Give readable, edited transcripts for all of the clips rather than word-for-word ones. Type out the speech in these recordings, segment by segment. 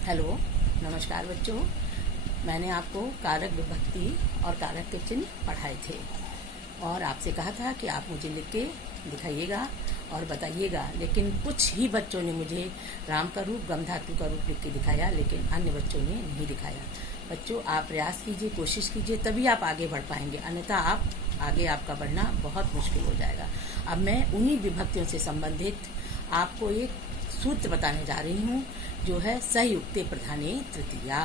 Hello, नमस्कार बच्चों। मैंने आपको कारक विभक्ति और कारक के चिन्ह पढ़ाए थे और आपसे कहा था कि आप मुझे लिख के दिखाइएगा और बताइएगा, लेकिन कुछ ही बच्चों ने मुझे राम का रूप गम धातु का रूप लिख के दिखाया, लेकिन अन्य बच्चों ने नहीं दिखाया। बच्चों, आप प्रयास कीजिए, कोशिश कीजिए, तभी आप आगे बढ़ पाएंगे, अन्यथा आपका बढ़ना बहुत मुश्किल हो जाएगा। अब मैं उन्हीं विभक्तियों से संबंधित आपको एक सूत्र बताने जा रही हूँ, जो है सयुक्ते प्रधाने तृतीया।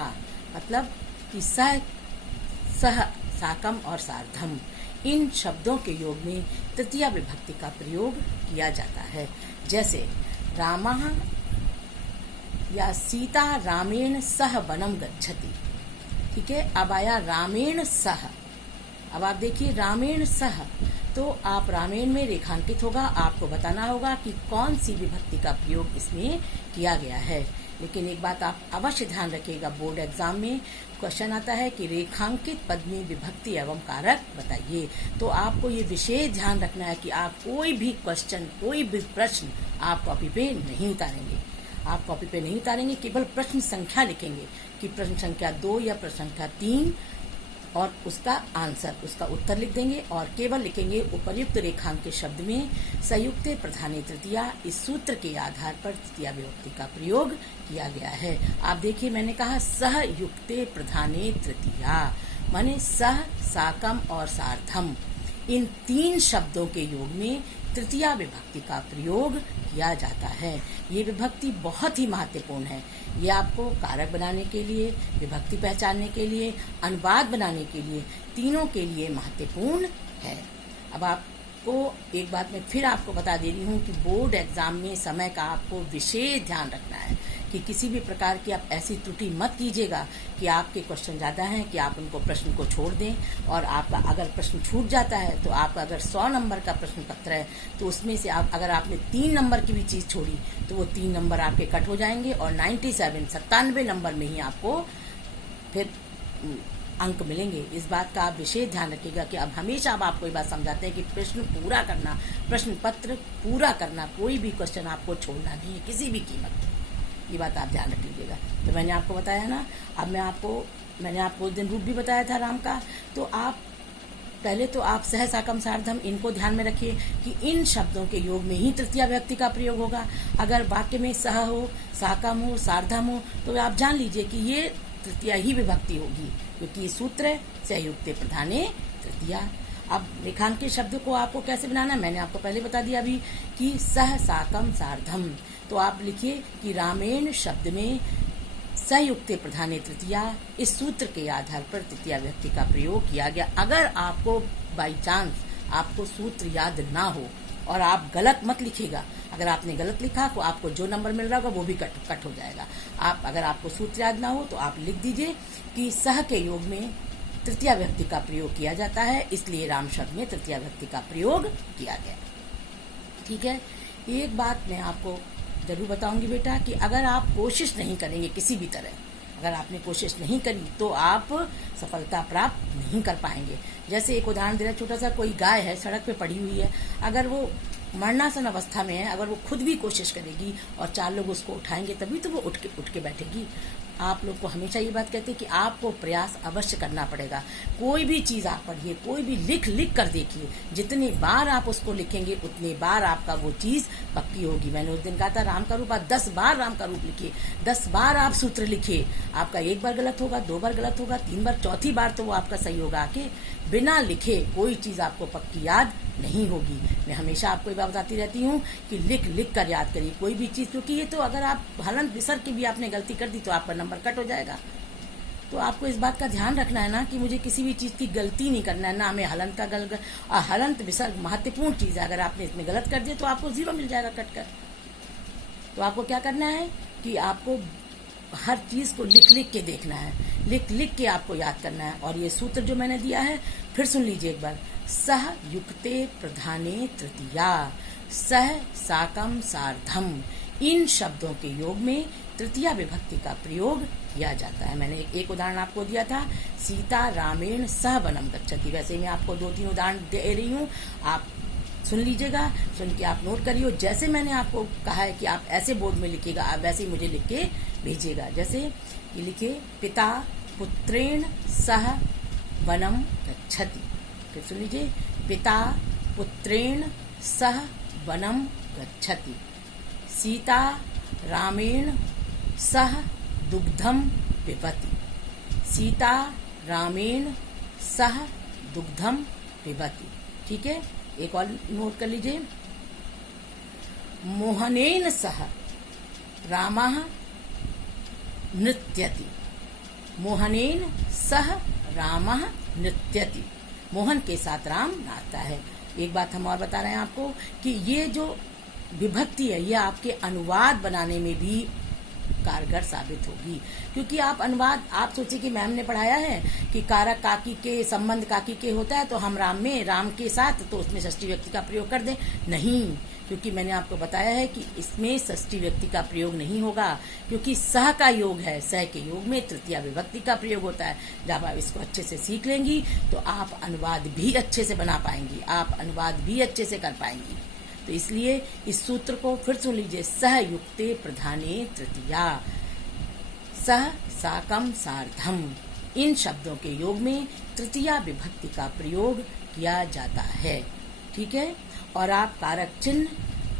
मतलब कि सह, साकम और सार्धम, इन शब्दों के योग में तृतीया विभक्ति का प्रयोग किया जाता है। जैसे रामः या सीता रामेण सह वनम गच्छति। ठीक है, अब आया रामेण सह। अब आप देखिए रामेण सह, तो आप रामेण में रेखांकित होगा, आपको बताना होगा कि कौन सी विभक्ति का प्रयोग इसमें किया गया है। लेकिन एक बात आप अवश्य ध्यान रखिएगा, बोर्ड एग्जाम में क्वेश्चन आता है कि रेखांकित पद में विभक्ति एवं कारक बताइए। तो आपको ये विशेष ध्यान रखना है कि आप कोई भी क्वेश्चन, कोई भी प्रश्न आप कॉपी पे नहीं उतारेंगे। आप कॉपी पे नहीं उतारेंगे, केवल प्रश्न संख्या लिखेंगे कि प्रश्न संख्या 2 या प्रश्न संख्या 3 और उसका आंसर, उसका उत्तर लिख देंगे और केवल लिखेंगे उपर्युक्त रेखांकित शब्द में संयुक्ते प्रधाने तृतीया। इस सूत्र के आधार पर तृतीया विभक्ति का प्रयोग किया गया है। आप देखिए, मैंने कहा सहयुक्ते प्रधाने तृतीया, माने सह, साकम और सार्धम, इन 3 शब्दों के योग में तृतीया विभक्ति का प्रयोग किया जाता है। ये विभक्ति बहुत ही महत्वपूर्ण है। ये आपको कारक बनाने के लिए, विभक्ति पहचानने के लिए, अनुवाद बनाने के लिए, तीनों के लिए महत्वपूर्ण है। अब आपको एक बात मैं फिर आपको बता दे रही हूँ कि बोर्ड एग्जाम में समय का आपको विशेष ध्यान रखना है कि किसी भी प्रकार की आप ऐसी त्रुटि मत कीजिएगा कि आपके क्वेश्चन ज़्यादा हैं कि आप उनको प्रश्न को छोड़ दें, और आपका अगर प्रश्न छूट जाता है तो आपका अगर 100 नंबर का प्रश्न पत्र है तो उसमें से अगर आपने 3 नंबर की भी चीज़ छोड़ी तो वो 3 नंबर आपके कट हो जाएंगे और 97 नंबर में ही आपको फिर अंक मिलेंगे। इस बात का आप विशेष ध्यान रखिएगा कि अब हमेशा अब आपको ये बात समझाते हैं कि प्रश्न पूरा करना, प्रश्न पत्र पूरा करना, कोई भी क्वेश्चन आपको छोड़ना नहीं है किसी भी कीमत पर। ये बात आप ध्यान रख लीजिएगा। तो मैंने आपको बताया ना, अब मैंने आपको उस दिन रूप भी बताया था राम का। तो आप पहले तो आप सह, साकम, सार्धम, इनको ध्यान में रखिए कि इन शब्दों के योग में ही तृतीया विभक्ति का प्रयोग होगा। अगर वाक्य में सह हो, साकम हो, सार्धम हो, तो आप जान लीजिए कि ये तृतीया ही विभक्ति होगी, क्योंकि ये सूत्र है संयुक्ते प्रधाने तृतीया। अब रेखांकित शब्द को आपको कैसे बनाना है मैंने आपको पहले बता दिया अभी कि सह, साकम, सार्धम। तो आप लिखिए कि रामेण शब्द में संयुक्ते प्रधाने तृतीया, इस सूत्र के आधार पर तृतीया विभक्ति का प्रयोग किया गया। अगर आपको बाई चांस आपको सूत्र याद ना हो और आप गलत मत लिखिएगा, अगर आपने गलत लिखा तो आपको जो नंबर मिल रहा होगा वो भी कट हो जाएगा। अगर आपको सूत्र याद ना हो तो आप लिख दीजिए कि सह के योग में तृतीया विभक्ति का प्रयोग किया जाता है, इसलिए राम शब्द में तृतीया विभक्ति का प्रयोग किया गया। ठीक है, एक बात मैं आपको जरूर बताऊंगी बेटा कि अगर आप कोशिश नहीं करेंगे किसी भी तरह, अगर आपने कोशिश नहीं करी तो आप सफलता प्राप्त नहीं कर पाएंगे। जैसे एक उदाहरण दे रहा, छोटा सा कोई गाय है, सड़क पे पड़ी हुई है, अगर वो मरणासन अवस्था में है, अगर वो खुद भी कोशिश करेगी और 4 लोग उसको उठाएंगे तभी तो वो उठ के बैठेगी। आप लोग को हमेशा ये बात कहते हैं कि आपको प्रयास अवश्य करना पड़ेगा। कोई भी चीज़ आप पढ़िए, कोई भी लिख कर देखिए, जितनी बार आप उसको लिखेंगे उतनी बार आपका वो चीज़ पक्की होगी। मैंने उस दिन कहा था राम का रूप, आप 10 बार राम का रूप लिखिए, 10 बार आप सूत्र लिखिए। आपका 1 बार गलत होगा, 2 बार गलत होगा, 3 बार, चौथी बार तो वो आपका सही होगा। आके बिना लिखे कोई चीज़ आपको पक्की याद नहीं होगी। मैं हमेशा आपको ये बात बताती रहती हूँ कि लिख कर याद करिए कोई भी चीज़, क्योंकि ये तो अगर आप हलंत विसर्ग की भी आपने गलती कर दी तो आपका नंबर कट हो जाएगा। तो आपको इस बात का ध्यान रखना है ना कि मुझे किसी भी चीज़ की गलती नहीं करना है, ना हमें हलंत का हलंत विसर्ग महत्वपूर्ण चीज़ है। अगर आपने इसमें गलत कर दिया तो आपको 0 मिल जाएगा कट कर। तो आपको क्या करना है कि आपको हर चीज़ को लिख के देखना है, लिख के आपको याद करना है। और ये सूत्र जो मैंने दिया है फिर सुन लीजिए एक बार, सह युक्ते प्रधाने तृतीया, सह, साकम, सार्धम, इन शब्दों के योग में तृतीया विभक्ति का प्रयोग किया जाता है। मैंने एक उदाहरण आपको दिया था, सीता रामेण सह वनम गच्छति। वैसे मैं आपको 2-3 उदाहरण दे रही हूँ, आप सुन लीजिएगा, सुन के आप नोट करिए। जैसे मैंने आपको कहा है कि आप ऐसे बोर्ड में लिखिएगा, आप वैसे ही मुझे लिख के भेजिएगा। जैसे ये लिखे पिता पुत्रेण सह वनम गच्छति। फिर सुन लीजिए, पिता पुत्रेण सह वनम गच्छति। सीता रामेण सह दुग्धम पिबति। सीता रामेण सह दुग्धम पिबति। ठीक है, एक और नोट कर लीजिए, मोहनेन सह रामः नृत्यति। मोहनेन सह रामः नृत्यति। मोहन के साथ राम नाचता है। एक बात हम और बता रहे हैं आपको कि ये जो विभक्ति है, ये आपके अनुवाद बनाने में भी कारगर साबित होगी। क्योंकि आप अनुवाद, आप सोचिए कि मैम ने पढ़ाया है कि कारक काकी के, संबंध काकी के होता है, तो हम राम में, राम के साथ, तो उसमें षष्ठी व्यक्ति का प्रयोग कर दें। नहीं, क्योंकि मैंने आपको बताया है कि इसमें षष्ठी व्यक्ति का प्रयोग नहीं होगा, क्योंकि सह का योग है। सह के योग में तृतीया विभक्ति का प्रयोग होता है। जब आप इसको अच्छे से सीख लेंगी तो आप अनुवाद भी अच्छे से बना पाएंगी, आप अनुवाद भी अच्छे से कर पाएंगी। तो इसलिए इस सूत्र को फिर सुन लीजिए, सह युक्ते प्रधाने तृतीया, सह साकम सार्धम। इन शब्दों के योग में तृतीया विभक्ति का प्रयोग किया जाता है। ठीक है, और आप कारक चिन्ह,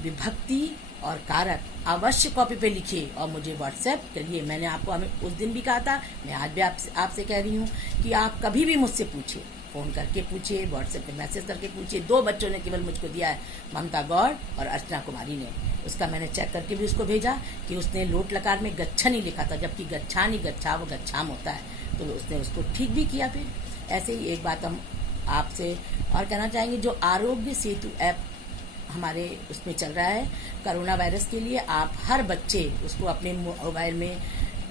विभक्ति और कारक अवश्य कॉपी पे लिखिए और मुझे व्हाट्सएप करिए। मैंने आपको हमें उस दिन भी कहा था, मैं आज भी आपसे कह रही हूँ कि आप कभी भी मुझसे पूछिए, फोन करके पूछिए, व्हाट्सएप पे मैसेज करके पूछिए। 2 बच्चों ने केवल मुझको दिया है, ममता गौड़ और अर्चना कुमारी ने। उसका मैंने चेक करके भी उसको भेजा कि उसने लोट लकार में गच्छा नहीं लिखा था, जबकि गच्छा नहीं, गच्छा वो गच्छाम होता है, तो उसने उसको ठीक भी किया। फिर ऐसे ही एक बात हम आपसे और कहना चाहेंगे, जो आरोग्य सेतु ऐप हमारे उसमें चल रहा है कोरोना वायरस के लिए, आप हर बच्चे उसको अपने मोबाइल में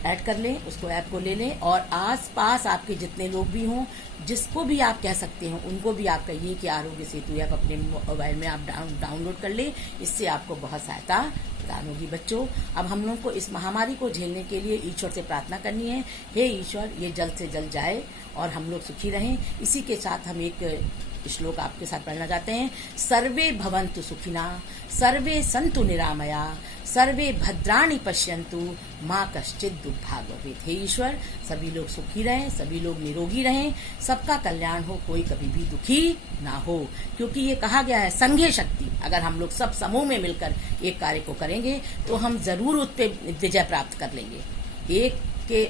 ऐड कर लें, उसको ऐप को ले लें और आसपास आपके जितने लोग भी हों, जिसको भी आप कह सकते हैं, उनको भी आप कहिए कि आरोग्य सेतु ऐप अपने मोबाइल में आप डाउनलोड कर लें। इससे आपको बहुत सहायता प्रदान होगी। बच्चों, अब हम लोग को इस महामारी को झेलने के लिए ईश्वर से प्रार्थना करनी है, हे ईश्वर ये जल्द से जल्द जाए और हम लोग सुखी रहें। इसी के साथ हम एक श्लोक आपके साथ पढ़ना चाहते हैं। सर्वे भवन्तु सुखिना, सर्वे सन्तु निरामया, सर्वे भद्राणि पश्यन्तु, माँ कश्चित दुर्भाग्य भवेत्। हे ईश्वर, सभी लोग सुखी रहें, सभी लोग निरोगी रहें, सबका कल्याण हो, कोई कभी भी दुखी ना हो। क्योंकि ये कहा गया है संघे शक्ति, अगर हम लोग सब समूह में मिलकर एक कार्य को करेंगे तो हम जरूर उस पर विजय प्राप्त कर लेंगे। एक के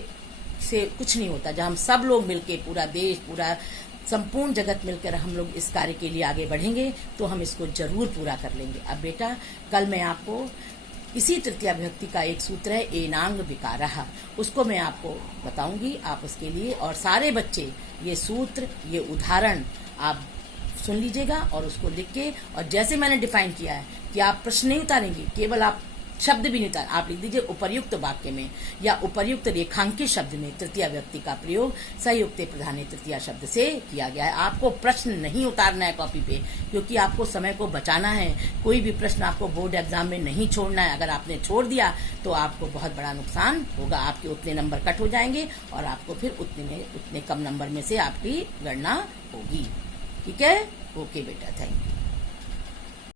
से कुछ नहीं होता। जब हम सब लोग मिलके, पूरा देश, पूरा संपूर्ण जगत मिलकर हम लोग इस कार्य के लिए आगे बढ़ेंगे तो हम इसको जरूर पूरा कर लेंगे। अब बेटा, कल मैं आपको इसी तृतीया विभक्ति का एक सूत्र है एनांग विकारः, उसको मैं आपको बताऊंगी। आप उसके लिए और सारे बच्चे ये सूत्र, ये उदाहरण आप सुन लीजिएगा और उसको लिख के, और जैसे मैंने डिफाइन किया है कि आप प्रश्न नहीं उतारेंगे, केवल आप शब्द भी नहीं उतार, आप लिख दीजिए उपर्युक्त वाक्य में या उपर्युक्त रेखांकित शब्द में तृतीया व्यक्ति का प्रयोग संयुक्ते प्रधाने तृतीया शब्द से किया गया है। आपको प्रश्न नहीं उतारना है कॉपी पे, क्योंकि आपको समय को बचाना है। कोई भी प्रश्न आपको बोर्ड एग्जाम में नहीं छोड़ना है। अगर आपने छोड़ दिया तो आपको बहुत बड़ा नुकसान होगा, आपके उतने नंबर कट हो जाएंगे और आपको फिर उतने कम नंबर में से आपकी गणना होगी। ठीक है, ओके बेटा, थैंक यू।